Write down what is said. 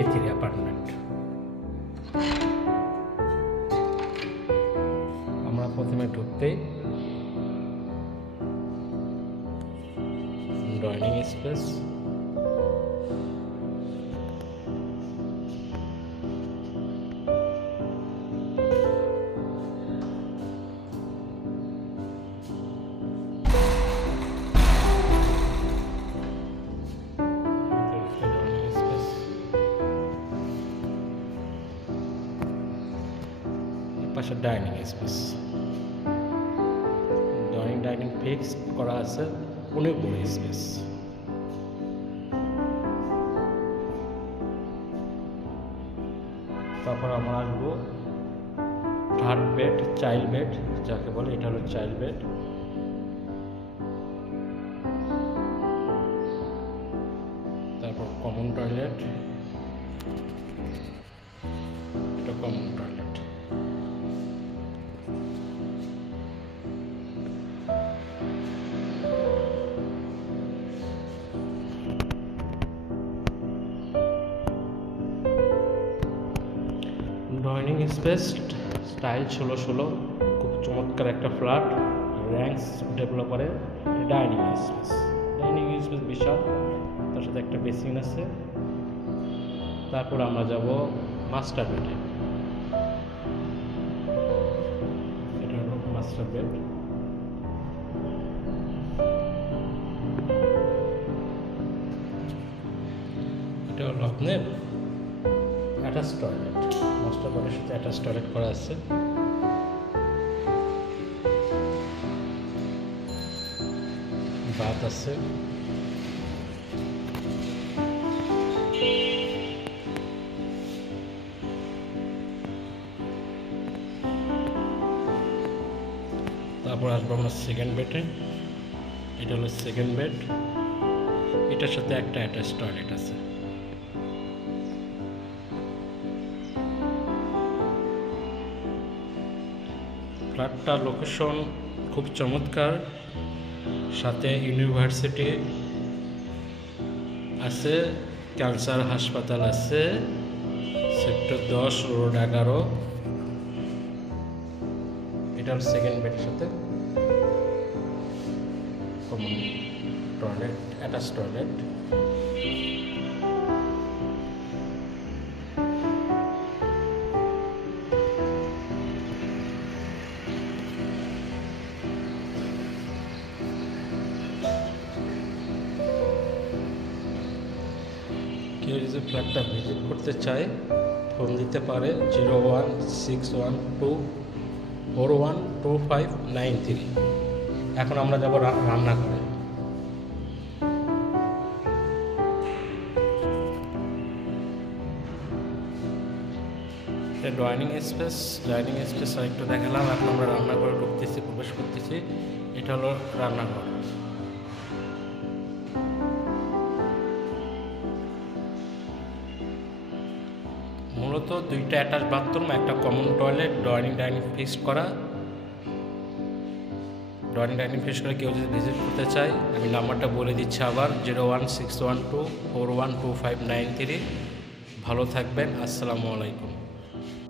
A3 apartment. আমরা প্রথমে ঢুকতেই ডাইনিং স্পেস, পাশে ডাইনিং স্পেস। ডাইনিং ফিক্স করা আছে, অনেক বড় স্পেস। তারপর আমরা আসবো থার্ড বেড, চাইল্ড বেড যাকে বলে, এটা হলো চাইল্ড বেড। তারপর কমন টয়লেট, এটা common toilet. Dining space style 1616, খুব চমৎকার একটা ফ্ল্যাট, র্যাঙ্কস ডেভেলপারের ডাইনিং স্পেস। ডাইনিং স্পেস বিশাল, তার সাথে একটা বেসিন আছে। তারপর আমরা যাব মাস্টার বেডে। এটা হলো মাস্টার বেড। এটা হলো আপনার অ্যাটাচ টয়লেট, মাস্টার বেডের সাথে অ্যাটাচ টয়লেট করা আছে। বাথ আছে। তারপর আসবো আমরা সেকেন্ড বেডে। এটা হলো সেকেন্ড বেড, এটার সাথে একটা অ্যাটাচ টয়লেট আছে। ফ্ল্যাটটার লোকেশন খুব চমৎকার, সাথে ইউনিভার্সিটি আছে, ক্যান্সার হাসপাতাল আছে, সেক্টর 10 রোড 11। এটা হল সেকেন্ড বেডের সাথে কমন টয়লেট, অ্যাটাচ টয়লেট। কেউ যদি ফ্ল্যাটটা ভিজিট করতে চায় ফোন দিতে পারে 0161241259 এখন আমরা যাব রান্নাঘরে। ডাইনিং স্পেস একটু দেখালাম। এখন আমরা রান্নাঘরে ঢুকতেছি, প্রবেশ করতেছি। এটা হলো রান্নাঘর। মূলত দুইটা অ্যাটাচ বাথরুম, একটা কমন টয়লেট, ডাইনিং ফিক্সড করা। ডাইনিং ফিক্সড করে কেউ যদি ভিজিট করতে চায়, আমি নাম্বারটা বলে দিচ্ছি আবার, 01612412593। ভালো থাকবেন, আসসালামু আলাইকুম।